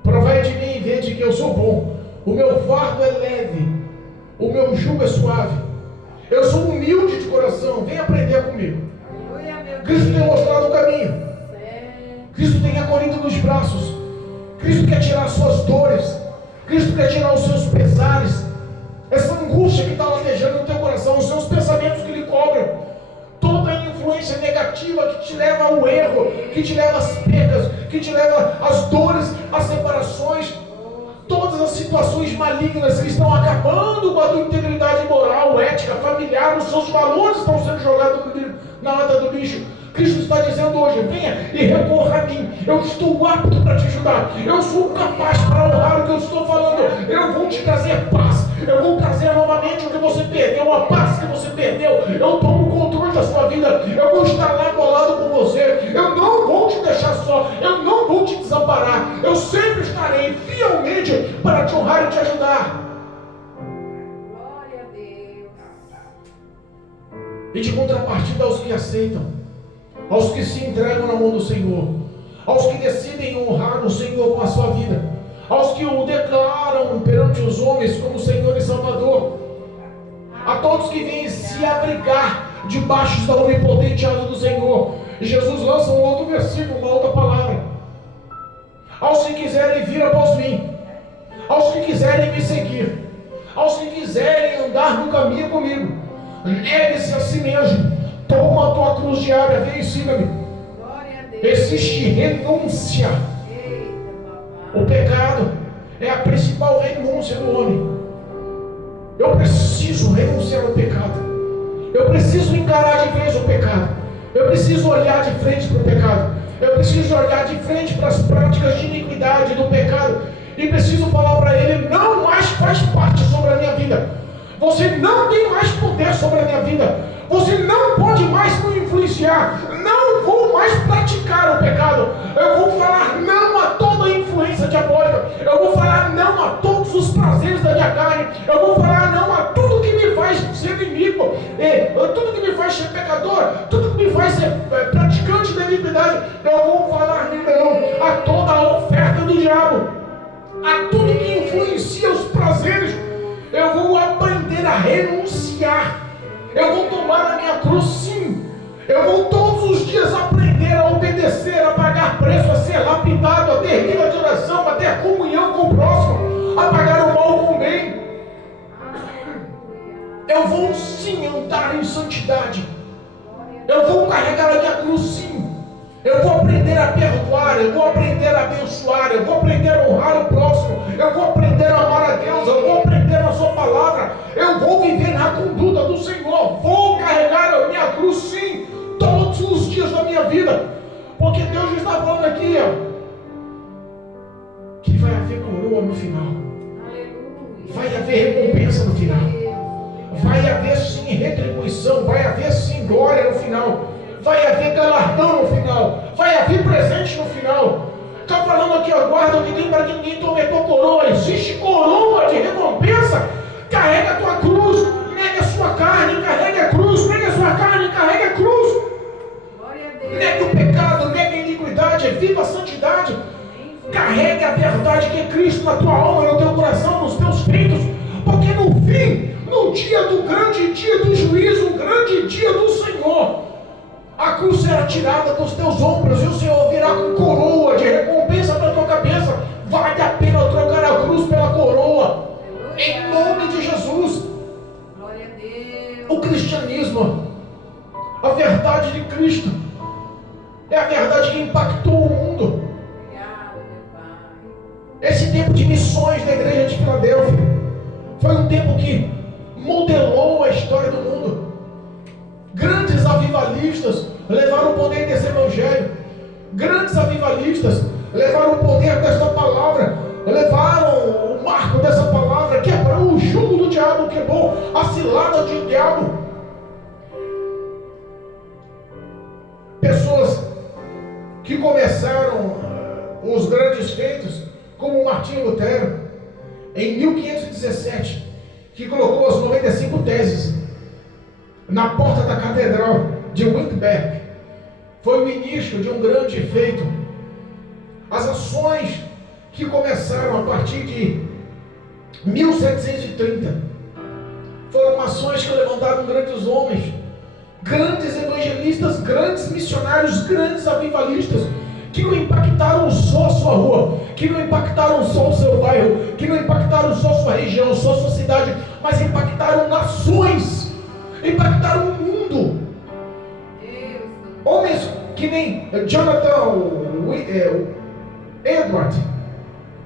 Provai de mim e vede que eu sou bom. O meu fardo é leve, o meu jugo é suave. Eu sou humilde de coração, vem aprender comigo. Aleluia, meu Cristo tem mostrado o caminho. Cristo tem acolhido nos braços. Cristo quer tirar as suas dores. Cristo quer tirar os seus pesares. Essa angústia que está latejando no teu coração, os seus pensamentos que lhe cobram, toda a influência negativa que te leva ao erro, que te leva às perdas, que te leva às dores, às separações, todas as situações malignas que estão acabando com a tua integridade moral, ética, familiar, os seus valores estão sendo jogados na lata do lixo. Cristo está dizendo hoje: venha e recorra a mim. Eu estou apto para te ajudar. Eu sou capaz para honrar o que eu estou falando. Eu vou te trazer paz. Eu vou trazer novamente o que você perdeu, a paz que você perdeu. Eu tomo o controle da sua vida. Eu vou estar lá do lado com você. Eu não vou te deixar só. Eu não vou te desamparar. Eu sempre estarei fielmente para te honrar e te ajudar. Glória a Deus. E de contrapartida aos que aceitam, aos que se entregam na mão do Senhor, aos que decidem honrar o Senhor com a sua vida, aos que o declaram perante os homens como Senhor e Salvador, a todos que vêm se abrigar debaixo da onipotente asa do Senhor. Jesus lança um outro versículo, uma outra palavra: aos que quiserem vir após mim, aos que quiserem me seguir, aos que quiserem andar no caminho comigo, negue-se a si mesmo, toma a tua cruz diária, vem e siga-me. Existe renúncia. O pecado é a principal renúncia do homem. Eu preciso renunciar ao pecado. Eu preciso encarar de vez o pecado. Eu preciso olhar de frente para o pecado. Eu preciso olhar de frente para as práticas de iniquidade do pecado. E preciso falar para ele: não mais faz parte sobre a minha vida. Você não tem mais poder sobre a minha vida. Você não pode mais me influenciar. Não vou mais praticar o pecado. Eu vou falar não a toda a influência diabólica. Eu vou falar não a todos os prazeres da minha carne. Eu vou falar não a tudo que me faz ser iníquo, tudo que me faz ser pecador, tudo que me faz ser praticante da iniquidade. Eu vou falar não a toda a oferta do diabo, a tudo que influencia os prazeres. Eu vou aprender a renunciar. Eu vou tomar a minha cruz, sim. Eu vou todos os dias aprender a obedecer, a pagar preço, a ser lapidado, a ter vida de oração, a ter comunhão com o próximo, a pagar o mal com o bem. Eu vou sim andar em santidade. Eu vou carregar a minha cruz, sim. Eu vou aprender a perdoar, eu vou aprender a abençoar, eu vou aprender a honrar o próximo, eu vou aprender a amar a Deus, eu vou aprender a sua palavra, eu vou viver na conduta do Senhor, vou carregar a minha cruz, sim, todos os Porque Deus está falando aqui, ó, que vai haver coroa no final. Vai haver recompensa no final. Vai haver sim retribuição. Vai haver sim glória no final. Vai haver galardão no final. Vai haver presente no final. Está falando aqui, ó, guarda o que tem para que ninguém tome a tua coroa. Existe coroa de recompensa. Carrega a tua cruz. Nega a sua carne. Carrega a cruz. Nega a sua carne. Carrega a cruz. Nega o pecado. Nega a iniquidade. Viva a santidade. Carrega a verdade que é Cristo na tua alma, no teu coração, nos teus feitos. Porque no fim, no dia do grande dia do juízo, o grande dia do Senhor, a cruz será tirada dos teus ombros e o Senhor virá com coroa de recompensa para a tua cabeça. Vale a pena trocar a cruz pela coroa. Em nome de Jesus. Glória a Deus. O cristianismo, a verdade de Cristo, é a verdade que impactou o mundo. Obrigado, meu Pai. Esse tempo de missões da igreja de Filadélfia foi um tempo que modelou a história do mundo. Grandes avivalistas levaram o poder desse evangelho. Grandes avivalistas levaram o poder desta palavra. Levaram o marco dessa palavra. Quebrou o jugo do diabo. Quebrou a cilada do diabo. Pessoas que começaram os grandes feitos, como Martinho Lutero, em 1517, que colocou as 95 teses na porta da catedral de Wittenberg. Foi o início de um grande feito. As ações que começaram a partir de 1730 foram ações que levantaram grandes homens, grandes evangelistas, grandes missionários, grandes avivalistas, que não impactaram só a sua rua, que não impactaram só o seu bairro, que não impactaram só a sua região, só a sua cidade, mas impactaram nações, impactaram o mundo. Homens que nem Jonathan Edward,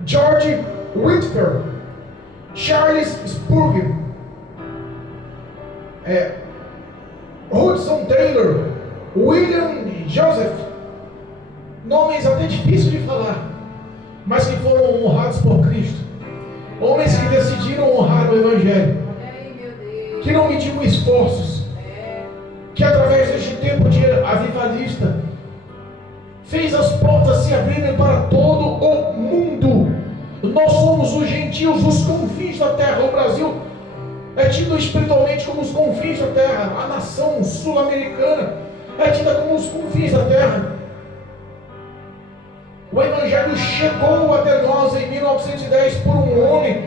George Whitefield, Charles Spurgeon, Hudson Taylor, William Joseph, nomes até difíceis de falar, mas que foram honrados por Cristo. Homens que decidiram honrar o Evangelho, que não mediam esforços, que através deste tempo de avivalista fez as portas se abrirem para todo o mundo. Nós somos os gentios, os confins da terra. O Brasil é tido espiritualmente como os confins da terra. A nação sul-americana é tida como os confins da terra. O Evangelho chegou até nós em 1910 por um homem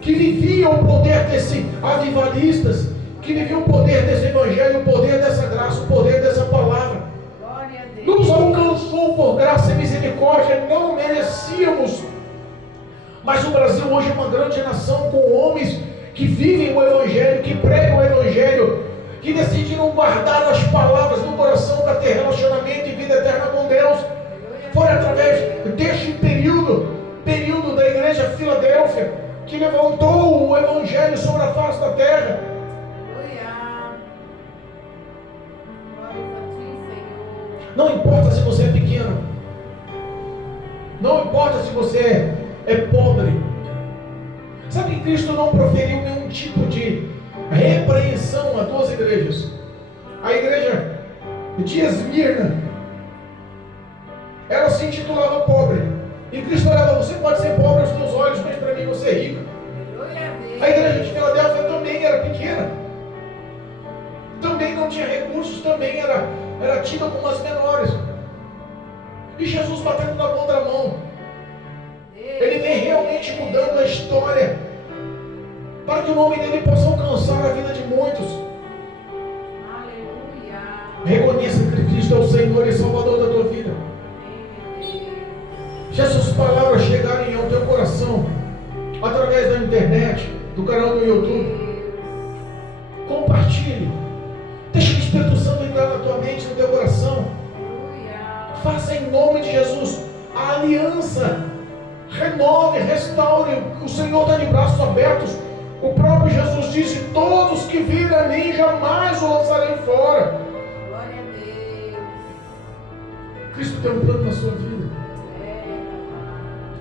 que vivia o poder desse avivalistas, que vivia o poder desse Evangelho, o poder dessa graça, o poder dessa palavra. Nos alcançou por graça e misericórdia, não merecíamos. Mas o Brasil hoje é uma grande nação com homens que vivem o Evangelho, que pregam o Evangelho, que decidiram guardar as palavras no coração para ter relacionamento e vida eterna com Deus. Foi através deste período da igreja Filadélfia, que levantou o Evangelho sobre a face da terra. Não importa se você é pequeno, não importa se você é pobre. Sabe que Cristo não proferiu nenhum tipo de repreensão a duas igrejas. A igreja de Esmirna, ela se intitulava pobre, e Cristo falava: você pode ser pobre aos teus olhos, mas para mim você é rico. A igreja de Filadélfia também era pequena, também não tinha recursos, também era tida como as menores. E Jesus batendo na contramão, ele vem realmente mudando a história, para que o nome dele possa alcançar a vida de muitos. Aleluia. Reconheça que Cristo é o Senhor e Salvador da tua vida. Se essas palavras chegarem ao teu coração através da internet, do canal do YouTube, compartilhe. Deixa o Espírito Santo entrar na tua mente, no teu coração. Faça em nome de Jesus a aliança. Renove, restaure. O Senhor está de braços abertos. O próprio Jesus disse: todos que virem a mim, jamais o lançarei fora. Glória a Deus. Cristo tem um plano na sua vida.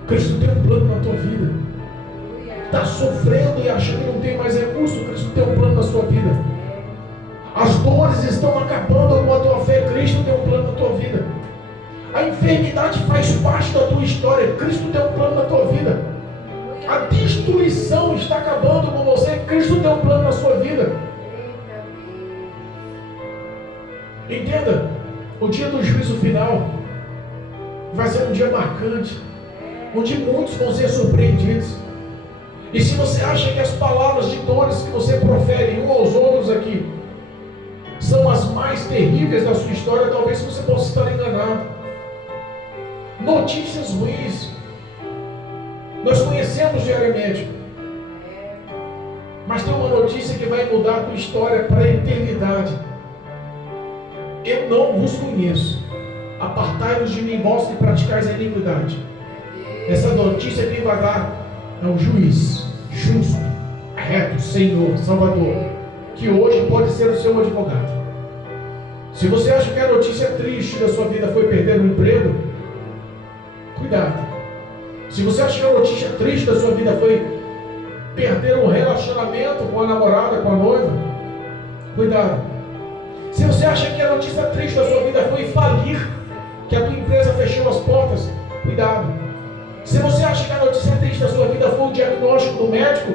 Cristo tem um plano na tua vida. Está sofrendo e acha que não tem mais recurso. Cristo tem um plano na sua vida. As dores estão acabando com a tua fé. Cristo tem um plano na tua vida. A enfermidade faz parte da tua história. Cristo tem um plano na tua vida. A destruição está acabando com você. Cristo tem um plano na sua vida. Entenda, o dia do juízo final vai ser um dia marcante, onde muitos vão ser surpreendidos. E se você acha que as palavras de dores que você profere uns aos outros aqui são as mais terríveis da sua história, talvez você possa estar enganado. Notícias ruins nós conhecemos diariamente, mas tem uma notícia que vai mudar a tua história para a eternidade. Eu não vos conheço, apartai-vos de mim, vós que praticais a iniquidade. Essa notícia quem vai dar é o juiz justo, reto, Senhor, Salvador, que hoje pode ser o seu advogado. Se você acha que a notícia triste da sua vida foi perder o emprego, cuidado. Se você acha que a notícia triste da sua vida foi perder um relacionamento com a namorada, com a noiva, cuidado. Se você acha que a notícia triste da sua vida foi falir, que a tua empresa fechou as portas, cuidado. Se você acha que a notícia triste da sua vida foi o diagnóstico do médico,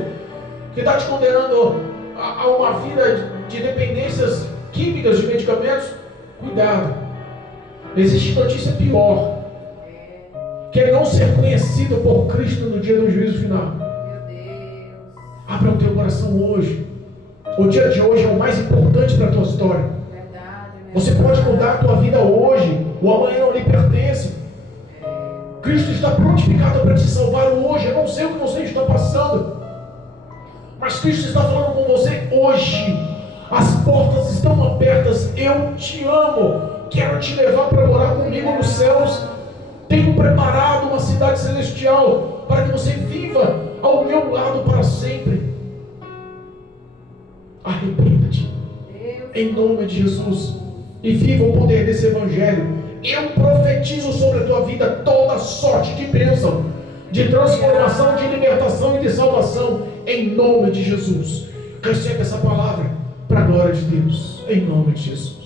que está te condenando a uma vida de dependências químicas de medicamentos, cuidado. Existe notícia pior, que é não ser conhecido por Cristo no dia do juízo final. Abra o teu coração hoje. O dia de hoje é o mais importante para a tua história. Você pode mudar a tua vida hoje. O amanhã não lhe pertence. Cristo está prontificado para te salvar hoje. Eu não sei o que você está passando, mas Cristo está falando com você hoje. As portas estão abertas. Eu te amo. Quero te levar para morar comigo nos céus. Tenho preparado uma cidade celestial para que você viva ao meu lado para sempre. Arrependa-te em nome de Jesus e viva o poder desse evangelho. Eu profetizo sobre a tua vida toda sorte de bênção, de transformação, de libertação e de salvação em nome de Jesus. Recebe essa palavra para a glória de Deus, em nome de Jesus.